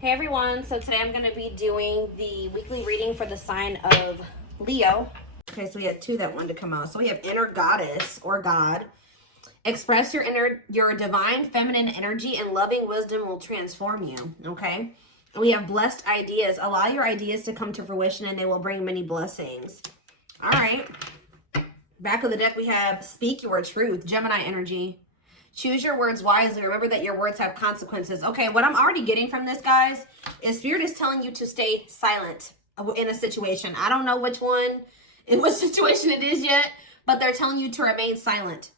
Hey everyone, so today I'm going to be doing the weekly reading for the sign of Leo. Okay, so we had two that wanted to come out. So we have inner goddess or God. Express your divine feminine energy and loving wisdom will transform you, okay? And we have blessed ideas. Allow your ideas to come to fruition and they will bring many blessings. All right. Back of the deck we have speak your truth, Gemini energy. Choose your words wisely. Remember that your words have consequences. Okay, what I'm already getting from this, guys, is Spirit is telling you to stay silent in a situation. I don't know which one, in what situation it is yet, but they're telling you to remain silent.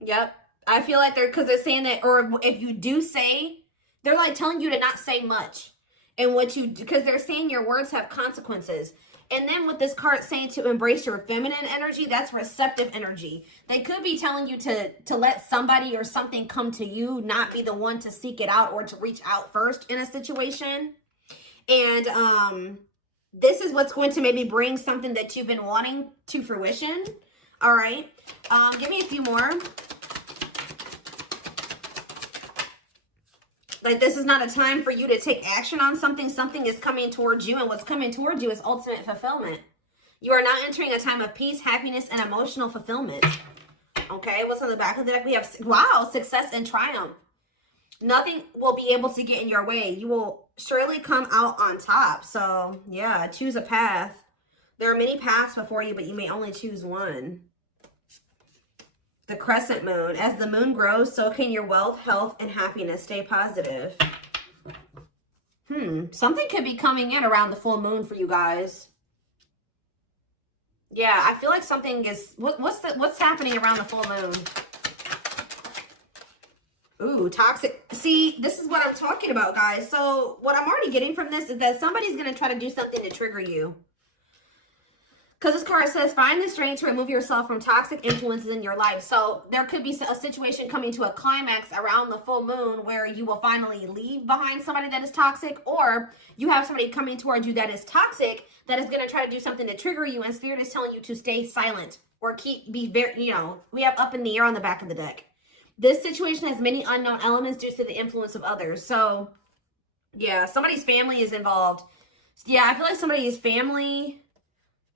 Yep. I feel like because they're saying that, or if you do say, they're like telling you to not say much. And because they're saying your words have consequences. And then with this card saying to embrace your feminine energy, that's receptive energy. They could be telling you to let somebody or something come to you, not be the one to seek it out or to reach out first in a situation. And this is what's going to maybe bring something that you've been wanting to fruition. All right. Give me a few more. Like, this is not a time for you to take action on something. Something is coming towards you, and what's coming towards you is ultimate fulfillment. You are now entering a time of peace, happiness, and emotional fulfillment. Okay, what's on the back of the deck? We have, wow, success and triumph. Nothing will be able to get in your way. You will surely come out on top. So, yeah, choose a path. There are many paths before you, but you may only choose one. The crescent moon. As the moon grows, so can your wealth, health, and happiness. Stay positive. Something could be coming in around the full moon for you guys. Yeah, I feel like something is... What's happening around the full moon? Ooh, toxic. See, this is what I'm talking about, guys. So what I'm already getting from this is that somebody's going to try to do something to trigger you. Because this card says, find the strength to remove yourself from toxic influences in your life. So there could be a situation coming to a climax around the full moon where you will finally leave behind somebody that is toxic, or you have somebody coming towards you that is toxic that is going to try to do something to trigger you, and Spirit is telling you to stay silent or be very, we have up in the air on the back of the deck. This situation has many unknown elements due to the influence of others. So, yeah, somebody's family is involved. Yeah, I feel like somebody's family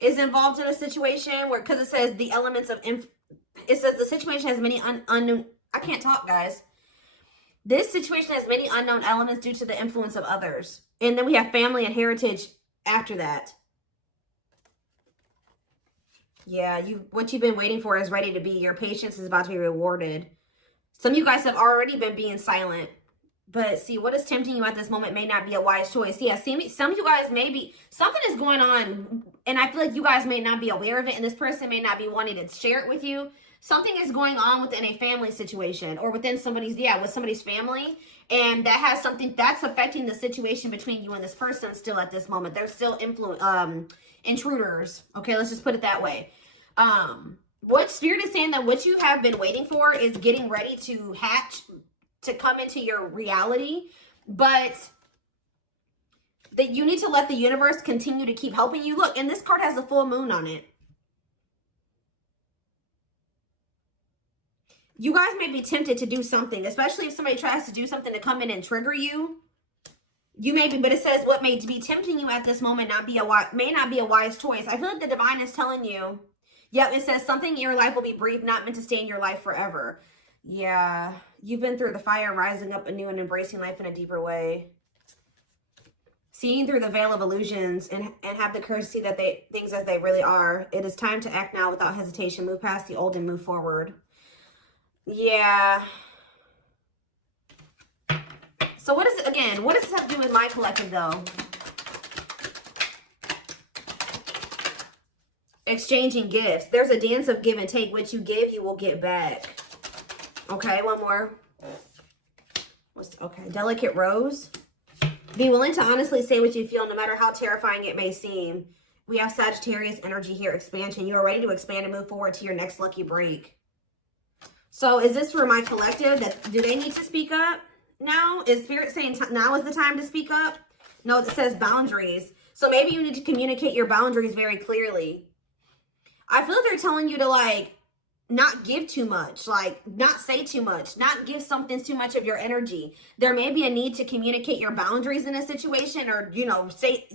is involved in a situation where, because it says the elements of, it says the situation has many unknown, I can't talk, guys. This situation has many unknown elements due to the influence of others. And then we have family and heritage after that. Yeah, what you've been waiting for is ready to be. Your patience is about to be rewarded. Some of you guys have already been being silent. But see, what is tempting you at this moment may not be a wise choice. Yeah, see, some of you guys may be, something is going on, and I feel like you guys may not be aware of it, and this person may not be wanting to share it with you. Something is going on within a family situation, or within somebody's, with somebody's family, and that has something that's affecting the situation between you and this person still at this moment. They're still intruders. Okay, let's just put it that way. What Spirit is saying that what you have been waiting for is getting ready to hatch, to come into your reality, but that you need to let the universe continue to keep helping you. Look, and this card has a full moon on it. You guys may be tempted to do something, especially if somebody tries to do something to come in and trigger you. You may be, but it says what may be tempting you at this moment may not be a wise choice. I feel like the divine is telling you, yep, it says something in your life will be brief, not meant to stay in your life forever. Yeah, you've been through the fire, rising up anew and embracing life in a deeper way. Seeing through the veil of illusions and have the courage to see that things as they really are. It is time to act now without hesitation. Move past the old and move forward. Yeah. So what is it, again, what does this have to do with my collective, though? Exchanging gifts. There's a dance of give and take. What you give, you will get back. Okay, one more. Okay, delicate rose. Be willing to honestly say what you feel, no matter how terrifying it may seem. We have Sagittarius energy here, expansion. You are ready to expand and move forward to your next lucky break. So is this for my collective? Do they need to speak up now? Is Spirit saying now is the time to speak up? No, it says boundaries. So maybe you need to communicate your boundaries very clearly. I feel like they're telling you to, like, not give too much, like not say too much, not give something too much of your energy. There may be a need to communicate your boundaries in a situation, or, you know, state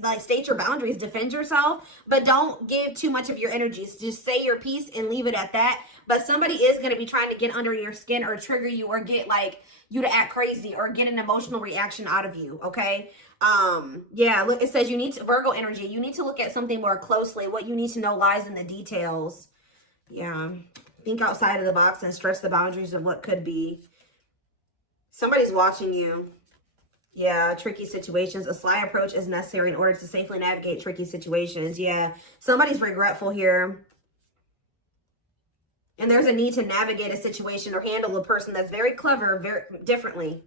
your boundaries, defend yourself, but don't give too much of your energy. Just say your piece and leave it at that. But somebody is going to be trying to get under your skin or trigger you or get like you to act crazy or get an emotional reaction out of you. Okay. Yeah, look, it says you need to, Virgo energy, you need to look at something more closely. What you need to know lies in the details. Yeah. Think outside of the box and stretch the boundaries of what could be. Somebody's watching you. Yeah, tricky situations. A sly approach is necessary in order to safely navigate tricky situations. Yeah, somebody's regretful here. And there's a need to navigate a situation or handle a person that's very clever, very differently.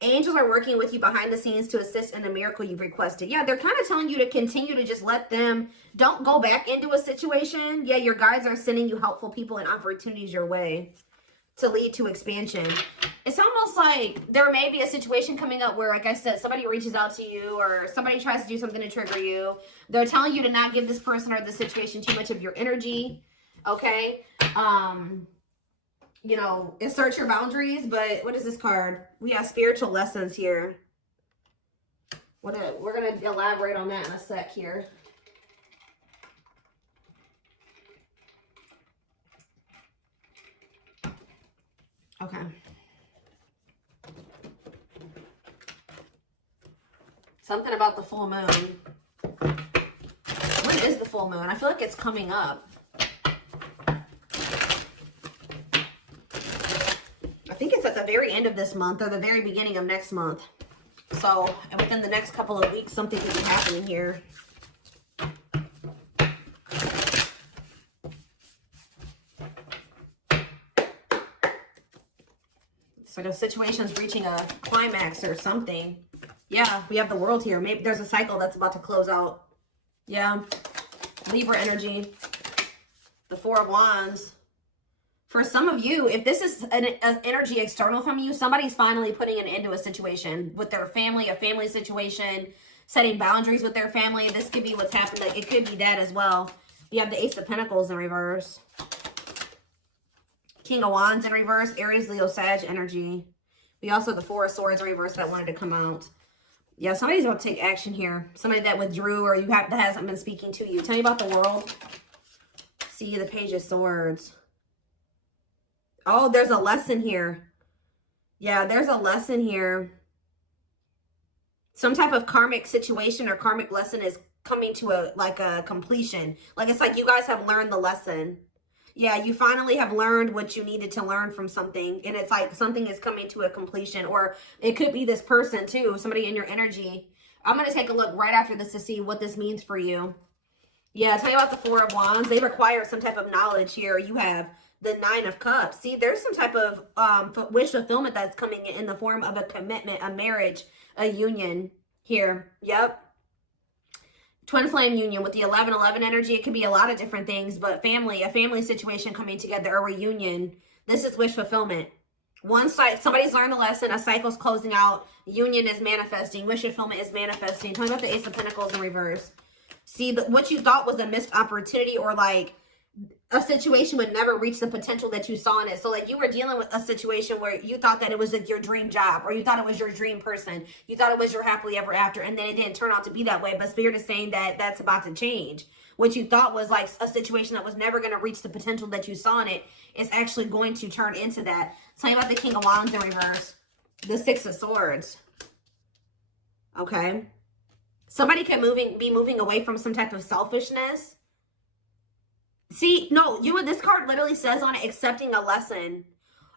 Angels are working with you behind the scenes to assist in the miracle you've requested. Yeah, they're kind of telling you to continue to just let them, don't go back into a situation. Yeah, your guides are sending you helpful people and opportunities your way to lead to expansion. It's almost like there may be a situation coming up where, like I said, somebody reaches out to you or somebody tries to do something to trigger you. They're telling you to not give this person or this situation too much of your energy. Okay. You know, assert your boundaries, but what is this card? We have spiritual lessons here. We're going to elaborate on that in a sec here. Okay. Something about the full moon. When is the full moon? I feel like it's coming up. I think it's at the very end of this month or the very beginning of next month. So within the next couple of weeks, something could be happening here. It's like a situation's reaching a climax or something. Yeah, we have the world here. Maybe there's a cycle that's about to close out. Yeah. Libra energy. The Four of Wands. For some of you, if this is an energy external from you, somebody's finally putting an end to a situation with their family, a family situation, setting boundaries with their family. This could be what's happened. Like, it could be that as well. You have the Ace of Pentacles in reverse. King of Wands in reverse. Aries, Leo, Sag energy. We also have the Four of Swords in reverse that wanted to come out. Yeah, somebody's about to take action here. Somebody that withdrew or that hasn't been speaking to you. Tell me about the world. See the Page of Swords. Oh, there's a lesson here. Yeah, there's a lesson here. Some type of karmic situation or karmic lesson is coming to a completion. Like, it's like you guys have learned the lesson. Yeah, you finally have learned what you needed to learn from something. And it's like something is coming to a completion. Or it could be this person too, somebody in your energy. I'm going to take a look right after this to see what this means for you. Yeah, tell me about the Four of Wands. They require some type of knowledge here. You have the Nine of Cups. See, there's some type of wish fulfillment that's coming in the form of a commitment, a marriage, a union here. Yep. Twin flame union with the 11-11 energy. It could be a lot of different things, but family, a family situation coming together, a reunion. This is wish fulfillment. One side, somebody's learned the lesson, a cycle's closing out, union is manifesting, wish fulfillment is manifesting. Talking about the Ace of Pentacles in reverse. See, what you thought was a missed opportunity or like a situation would never reach the potential that you saw in it. So like you were dealing with a situation where you thought that it was like your dream job, or you thought it was your dream person. You thought it was your happily ever after, and then it didn't turn out to be that way. But Spirit is saying that that's about to change. What you thought was like a situation that was never going to reach the potential that you saw in it is actually going to turn into that. Tell me about the King of Wands in reverse. The Six of Swords. Okay. Somebody can be moving away from some type of selfishness. See, no, this card literally says on it, accepting a lesson.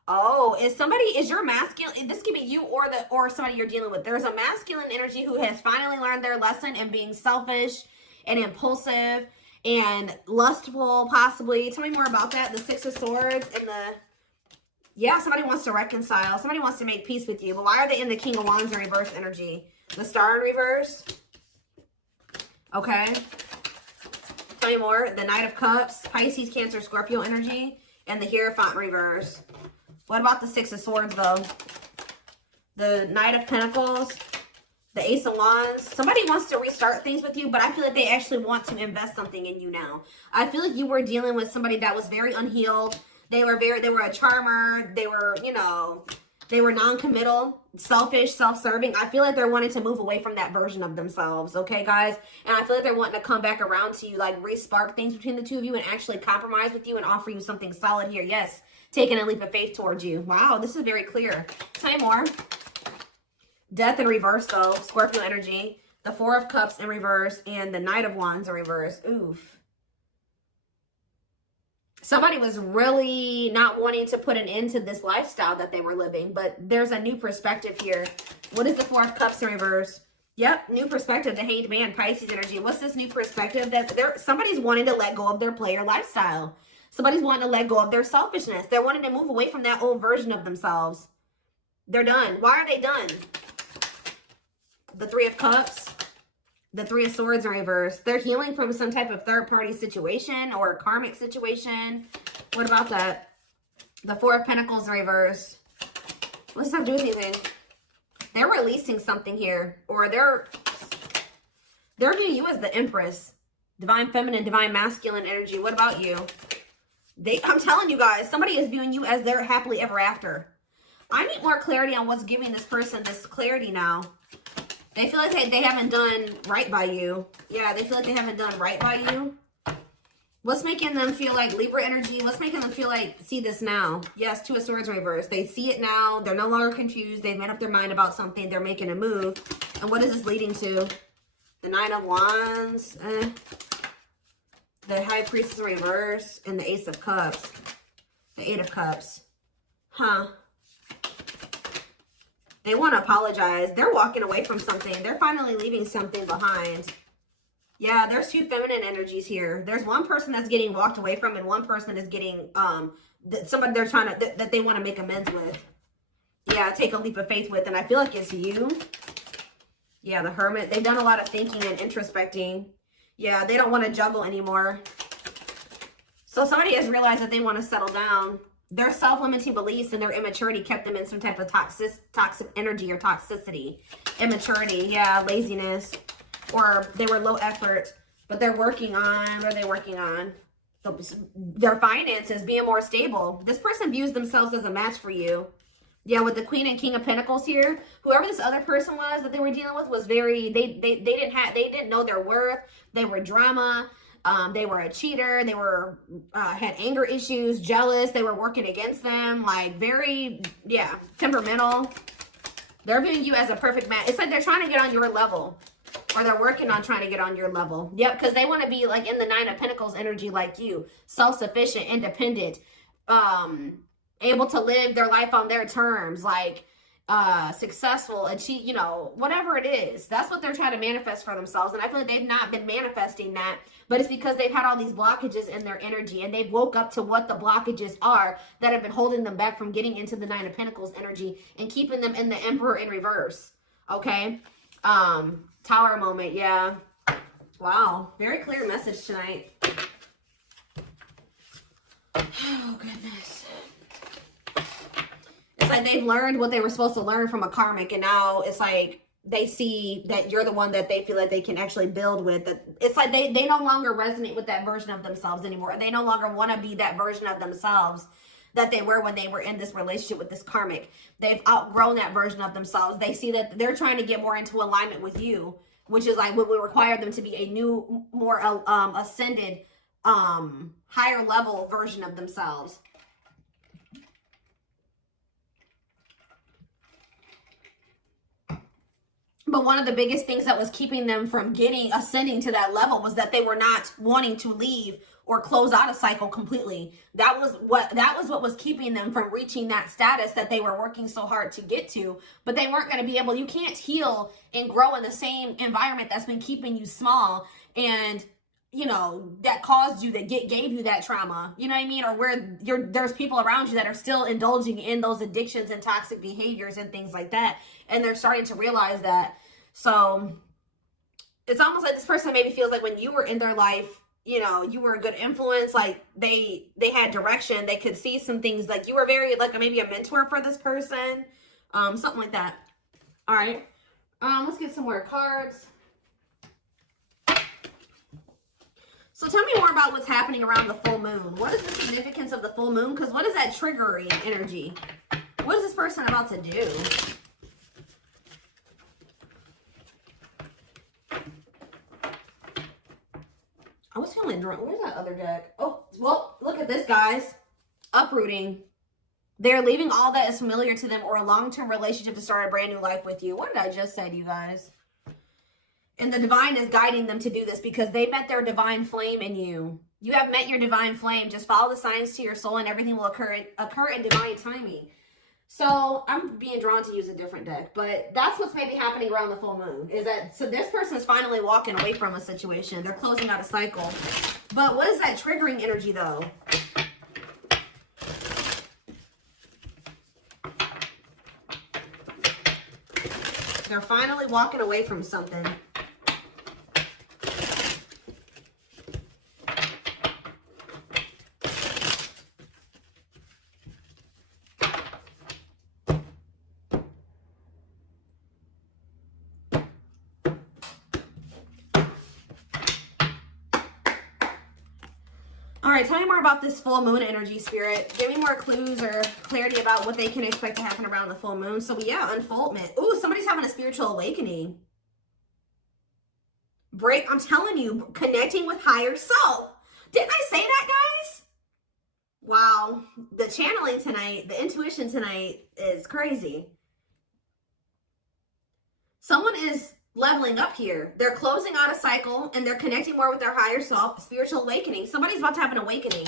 Oh, is your masculine, this could be you or somebody you're dealing with. There's a masculine energy who has finally learned their lesson and being selfish and impulsive and lustful, possibly. Tell me more about that. The Six of Swords and yeah, somebody wants to reconcile. Somebody wants to make peace with you. But why are they in the King of Wands in reverse energy? The Star in reverse. Okay. Tell me more. The Knight of Cups, Pisces, Cancer, Scorpio energy, and the Hierophant in reverse. What about the Six of Swords, though? The Knight of Pentacles, the Ace of Wands. Somebody wants to restart things with you, but I feel like they actually want to invest something in you now. I feel like you were dealing with somebody that was very unhealed, They were a charmer. They were, you know, they were non-committal, selfish, self-serving. I feel like they're wanting to move away from that version of themselves, okay, guys? And I feel like they're wanting to come back around to you, like re-spark things between the two of you and actually compromise with you and offer you something solid here. Yes, taking a leap of faith towards you. Wow, this is very clear. Tell me more. Death in reverse, though. Scorpio energy. The Four of Cups in reverse and the Knight of Wands in reverse. Oof. Somebody was really not wanting to put an end to this lifestyle that they were living, but there's a new perspective here. What is the Four of Cups in reverse? Yep, new perspective, the Hanged Man, Pisces energy. What's this new perspective? That somebody's wanting to let go of their player lifestyle. Somebody's wanting to let go of their selfishness. They're wanting to move away from that old version of themselves. They're done. Why are they done? The Three of Cups. The Three of Swords in reverse. They're healing from some type of third-party situation or a karmic situation. What about that? The Four of Pentacles in reverse. What does that have to do with anything? They're releasing something here. Or they're viewing you as the Empress. Divine Feminine, Divine Masculine energy. What about you? I'm telling you guys, somebody is viewing you as their happily ever after. I need more clarity on what's giving this person this clarity now. They feel like they haven't done right by you. Yeah, they feel like they haven't done right by you. What's making them feel like Libra energy? What's making them feel like, see this now? Yes, Two of Swords reverse. They see it now. They're no longer confused. They've made up their mind about something. They're making a move. And what is this leading to? The Nine of Wands. The High Priestess reverse. And the Ace of Cups. The Eight of Cups. Huh. They want to apologize. They're walking away from something. They're finally leaving something behind. Yeah, there's two feminine energies here. There's one person that's getting walked away from and one person is getting, somebody they're trying to, that they want to make amends with. Yeah, take a leap of faith with. And I feel like it's you. Yeah, the Hermit. They've done a lot of thinking and introspecting. Yeah, they don't want to juggle anymore. So somebody has realized that they want to settle down. Their self-limiting beliefs and their immaturity kept them in some type of toxic energy or toxicity. Immaturity, yeah, laziness. Or they were low effort, but they're working on, what are they working on? Their finances, being more stable. This person views themselves as a match for you. Yeah, with the Queen and King of Pentacles here, whoever this other person was that they were dealing with was very, they didn't know their worth. They were drama. They were a cheater. They were, had anger issues, jealous. They were working against them. Like very, yeah, temperamental. They're viewing you as a perfect match. It's like they're trying to get on your level. Or they're working on trying to get on your level. Yep, because they want to be like in the Nine of Pentacles energy like you. Self-sufficient, independent. Able to live their life on their terms. Like, successful, achieve, you know, whatever it is. That's what they're trying to manifest for themselves. And I feel like they've not been manifesting that. But it's because they've had all these blockages in their energy. And they've woke up to what the blockages are that have been holding them back from getting into the Nine of Pentacles energy. And keeping them in the Emperor in reverse. Okay? Tower moment, yeah. Wow, very clear message tonight. Oh, goodness. It's like they've learned what they were supposed to learn from a karmic, and now it's like they see that you're the one that they feel like they can actually build with. That it's like they no longer resonate with that version of themselves anymore. They no longer want to be that version of themselves that they were when they were in this relationship with this karmic. They've outgrown that version of themselves. They see that they're trying to get more into alignment with you, which is like what would require them to be a new, more ascended, higher level version of themselves. But one of the biggest things that was keeping them from ascending to that level was that they were not wanting to leave or close out a cycle completely. That was what was keeping them from reaching that status that they were working so hard to get to. But they weren't going to be able, you can't heal and grow in the same environment that's been keeping you small and, you know, that caused you, that gave you that trauma. You know what I mean? Or where there's people around you that are still indulging in those addictions and toxic behaviors and things like that. And they're starting to realize that. So it's almost like this person maybe feels like when you were in their life, you know, you were a good influence, like they had direction, they could see some things, like you were very, like maybe a mentor for this person, something like that. All right, let's get some more cards. So tell me more about what's happening around the full moon. What is the significance of the full moon? Because what is that triggering energy? What is this person about to do? I was feeling drunk. Where's that other deck? Oh, well, look at this, guys. Uprooting. They're leaving all that is familiar to them or a long-term relationship to start a brand new life with you. What did I just say to you guys? And the divine is guiding them to do this because they met their divine flame in you. You have met your divine flame. Just follow the signs to your soul and everything will occur in divine timing. So I'm being drawn to use a different deck, but that's what's maybe happening around the full moon is that, so this person is finally walking away from a situation. They're closing out a cycle. But what is that triggering energy though? They're finally walking away from something. All right, tell me more about this full moon energy, Spirit. Give me more clues or clarity about what they can expect to happen around the full moon. So yeah, unfoldment. Ooh, somebody's having a spiritual awakening. I'm telling you, connecting with higher self. Didn't I say that, guys? Wow, the channeling tonight, the intuition tonight is crazy. Someone is leveling up here. They're closing out a cycle and they're connecting more with their higher self, spiritual awakening. Somebody's about to have an awakening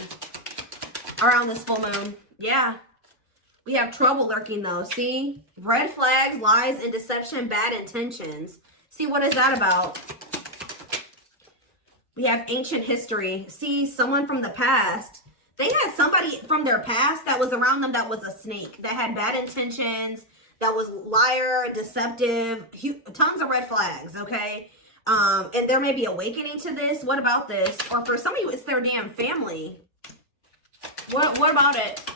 around this full moon. Yeah. We have trouble lurking though. See? Red flags, lies, and deception, bad intentions. See, what is that about? We have ancient history. See, someone from the past. They had somebody from their past that was around them that was a snake, that had bad intentions, that was liar, deceptive, tons of red flags, okay? And there may be awakening to this. What about this? Or for some of you, it's their damn family. What about it?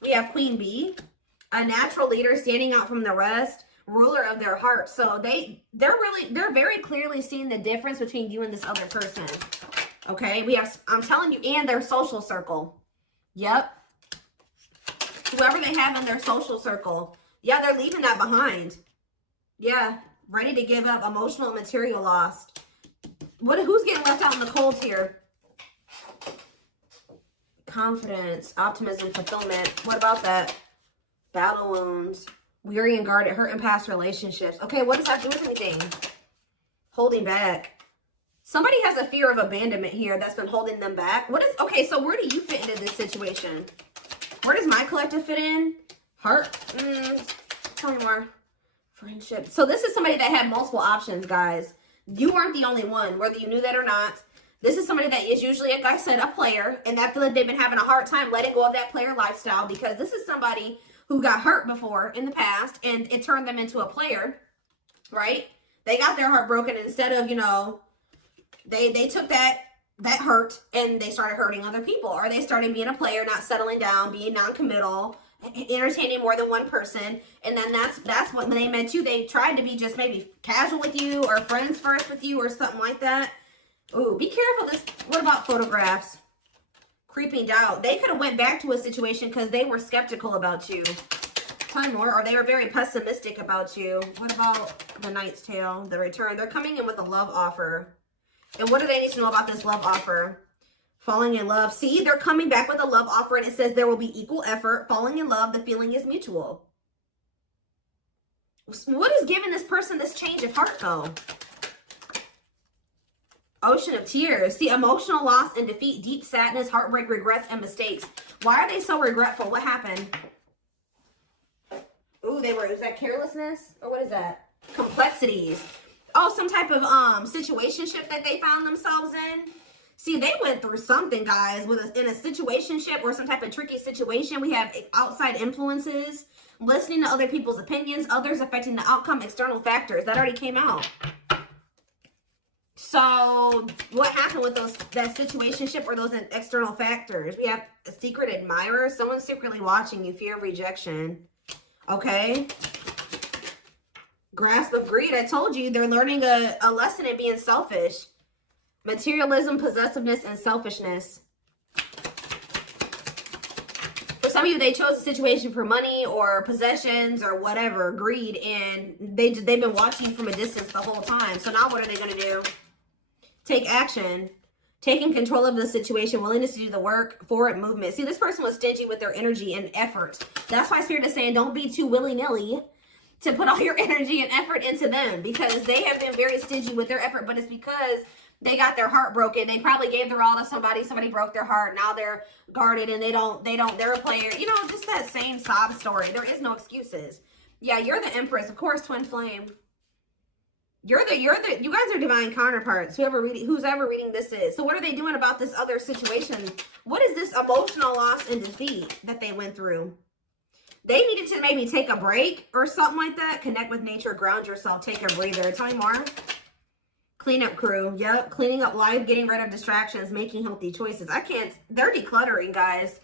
We have Queen Bee, a natural leader standing out from the rest, ruler of their heart. So they're very clearly seeing the difference between you and this other person. Okay, we have, I'm telling you, and their social circle. Yep. Whoever they have in their social circle. Yeah, they're leaving that behind. Yeah, ready to give up, emotional and material lost. Who's getting left out in the cold here? Confidence, optimism, fulfillment. What about that? Battle wounds, weary and guarded, hurt in past relationships. Okay, what does that do with anything? Holding back. Somebody has a fear of abandonment here that's been holding them back. Okay, so where do you fit into this situation? Where does my collective fit in? Heart? Tell me more. Friendship. So this is somebody that had multiple options, guys. You weren't the only one, whether you knew that or not. This is somebody that is usually, like I said, a player. And I feel like they've been having a hard time letting go of that player lifestyle because this is somebody who got hurt before in the past and it turned them into a player, right? They got their heart broken instead of, you know, they took that hurt and they started hurting other people, or they started being a player, not settling down, being non-committal, entertaining more than one person. And then that's what, when they met you, they tried to be just maybe casual with you or friends first with you or something like that. Ooh, be careful. What about photographs? Creeping doubt. They could have went back to a situation because they were skeptical about you. Tell me more. Or they were very pessimistic about you. What about the Knight's Tale, the return? They're coming in with a love offer. And what do they need to know about this love offer? Falling in love. See, they're coming back with a love offer and it says there will be equal effort. Falling in love, the feeling is mutual. What is giving this person this change of heart though? Ocean of tears. See, emotional loss and defeat, deep sadness, heartbreak, regrets, and mistakes. Why are they so regretful? What happened? Ooh, is that carelessness? Or what is that? Complexities. Oh, some type of situationship that they found themselves in. See, they went through something, guys, in a situationship or some type of tricky situation. We have outside influences, listening to other people's opinions, others affecting the outcome, external factors. That already came out. So what happened with that situationship or those external factors? We have a secret admirer, someone secretly watching you, fear of rejection. Okay. Grasp of greed. I told you they're learning a lesson in being selfish. Materialism, possessiveness, and selfishness. For some of you, they chose a situation for money or possessions or whatever, greed, and they've been watching you from a distance the whole time. So now what are they going to do? Take action. Taking control of the situation, willingness to do the work, forward movement. See, this person was stingy with their energy and effort. That's why Spirit is saying don't be too willy-nilly to put all your energy and effort into them, because they have been very stingy with their effort, but it's because they got their heart broken. They probably gave their all to somebody. Somebody broke their heart. Now they're guarded and they're a player. You know, just that same sob story. There is no excuses. Yeah, you're the Empress. Of course, twin flame. You guys are divine counterparts. Who's ever reading this is. So what are they doing about this other situation? What is this emotional loss and defeat that they went through? They needed to maybe take a break or something like that. Connect with nature, ground yourself, take a breather. Tell me more. Cleanup crew. Yep. Cleaning up life, getting rid of distractions, making healthy choices. They're decluttering, guys.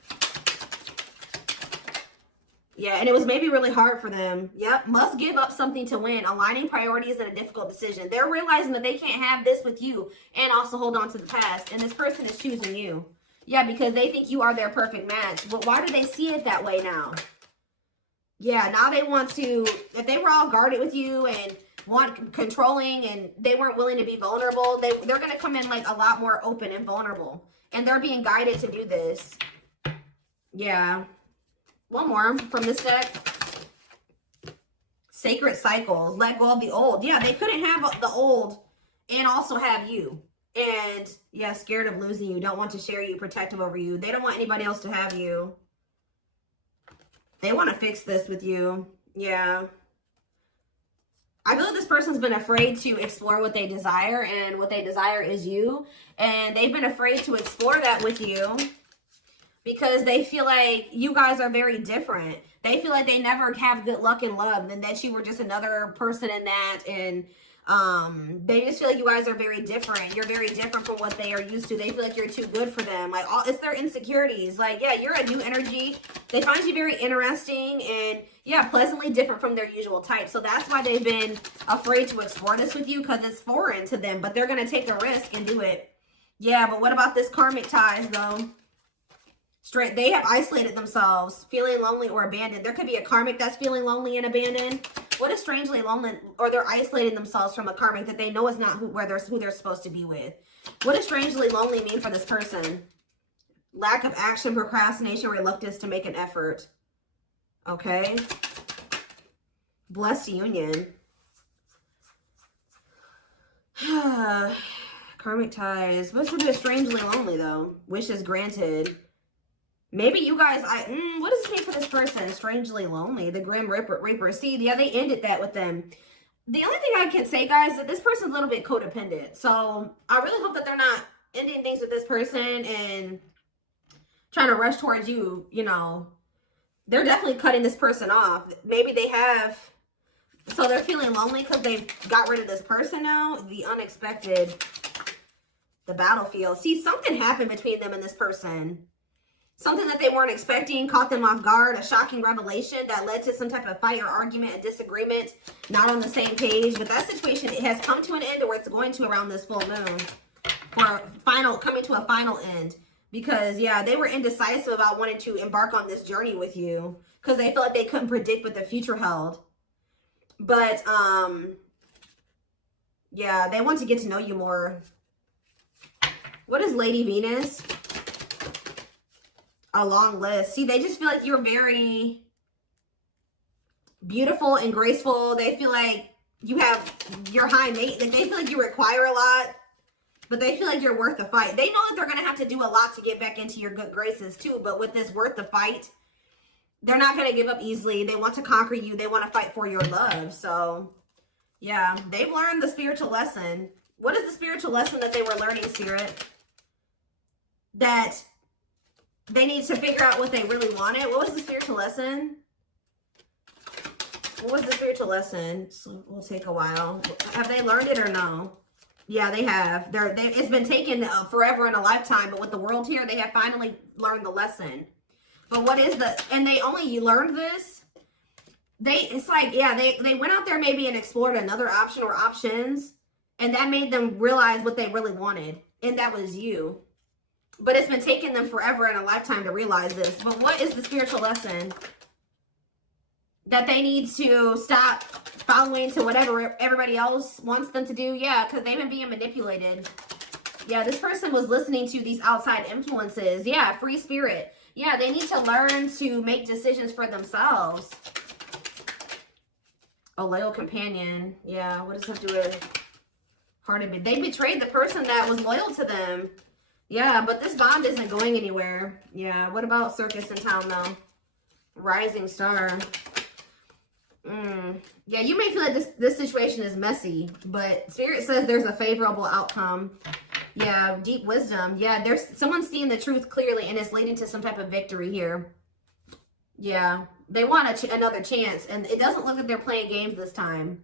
Yeah, and it was maybe really hard for them. Yep. Must give up something to win. Aligning priorities in a difficult decision. They're realizing that they can't have this with you and also hold on to the past. And this person is choosing you. Yeah, because they think you are their perfect match. But why do they see it that way now? Yeah, now they want to, if they were all guarded with you and want controlling and they weren't willing to be vulnerable, they're going to come in like a lot more open and vulnerable. And they're being guided to do this. Yeah. One more from this deck. Sacred cycles. Let go of the old. Yeah, they couldn't have the old and also have you. And yeah, scared of losing you. Don't want to share you, protective over you. They don't want anybody else to have you. They want to fix this with you. Yeah. I feel like this person's been afraid to explore what they desire, and what they desire is you. And they've been afraid to explore that with you because they feel like you guys are very different. They feel like they never have good luck in love, and that you were just another person in that. And they just feel like you guys are very different. You're very different from what they are used to. They feel like you're too good for them. Like, it's their insecurities. Like, yeah, you're a new energy. They find you very interesting and, yeah, pleasantly different from their usual type. So that's why they've been afraid to explore this with you, because it's foreign to them. But they're going to take the risk and do it. Yeah, but what about this karmic ties, though? They have isolated themselves, feeling lonely or abandoned. There could be a karmic that's feeling lonely and abandoned. What is strangely lonely, or they're isolating themselves from a karmic that they know is not who they're supposed to be with. What does strangely lonely mean for this person? Lack of action, procrastination, reluctance to make an effort. Okay. Blessed union. Karmic ties. What's with this strangely lonely, though? Wishes granted. Maybe you guys, what does this mean for this person? Strangely lonely. The Grim Reaper. See, yeah, they ended that with them. The only thing I can say, guys, is that this person's a little bit codependent. So I really hope that they're not ending things with this person and trying to rush towards you, you know. They're definitely cutting this person off. Maybe they have, so they're feeling lonely because they've got rid of this person now. The unexpected, the battlefield. See, something happened between them and this person. Something that they weren't expecting caught them off guard, a shocking revelation that led to some type of fight or argument, a disagreement, not on the same page. But that situation, it has come to an end, or it's going to around this full moon, for coming to a final end. Because, yeah, they were indecisive about wanting to embark on this journey with you because they felt like they couldn't predict what the future held. But, yeah, they want to get to know you more. What is Lady Venus? A long list. See, they just feel like you're very beautiful and graceful. They feel like you're high maintenance. Like, they feel like you require a lot, but they feel like you're worth the fight. They know that they're going to have to do a lot to get back into your good graces too, but with this worth the fight, they're not going to give up easily. They want to conquer you. They want to fight for your love. So, yeah, they've learned the spiritual lesson. What is the spiritual lesson that they were learning, Spirit? That they need to figure out what they really wanted. What was the spiritual lesson? What was the spiritual lesson? So we'll take a while. Have they learned it or no? Yeah, they have. It's been taken forever and a lifetime, but with the world here, they have finally learned the lesson. But what is and you learned this? It's like, yeah, they went out there maybe and explored another option or options, and that made them realize what they really wanted. And that was you. But it's been taking them forever and a lifetime to realize this. But what is the spiritual lesson? That they need to stop following to whatever everybody else wants them to do? Yeah, because they've been being manipulated. Yeah, this person was listening to these outside influences. Yeah, free spirit. Yeah, they need to learn to make decisions for themselves. A loyal companion. Yeah, what does that do with hearted? They betrayed the person that was loyal to them. Yeah, but this bond isn't going anywhere. Yeah, what about circus in town, though? Rising star. Yeah, you may feel like this situation is messy, but Spirit says there's a favorable outcome. Yeah, deep wisdom. Yeah, there's someone seeing the truth clearly, and it's leading to some type of victory here. Yeah, they want another chance, and it doesn't look like they're playing games this time.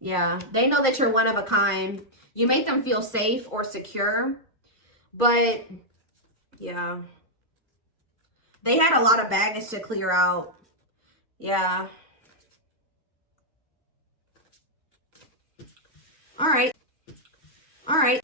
Yeah, they know that you're one of a kind. You make them feel safe or secure, but yeah, they had a lot of baggage to clear out. Yeah. All right. All right.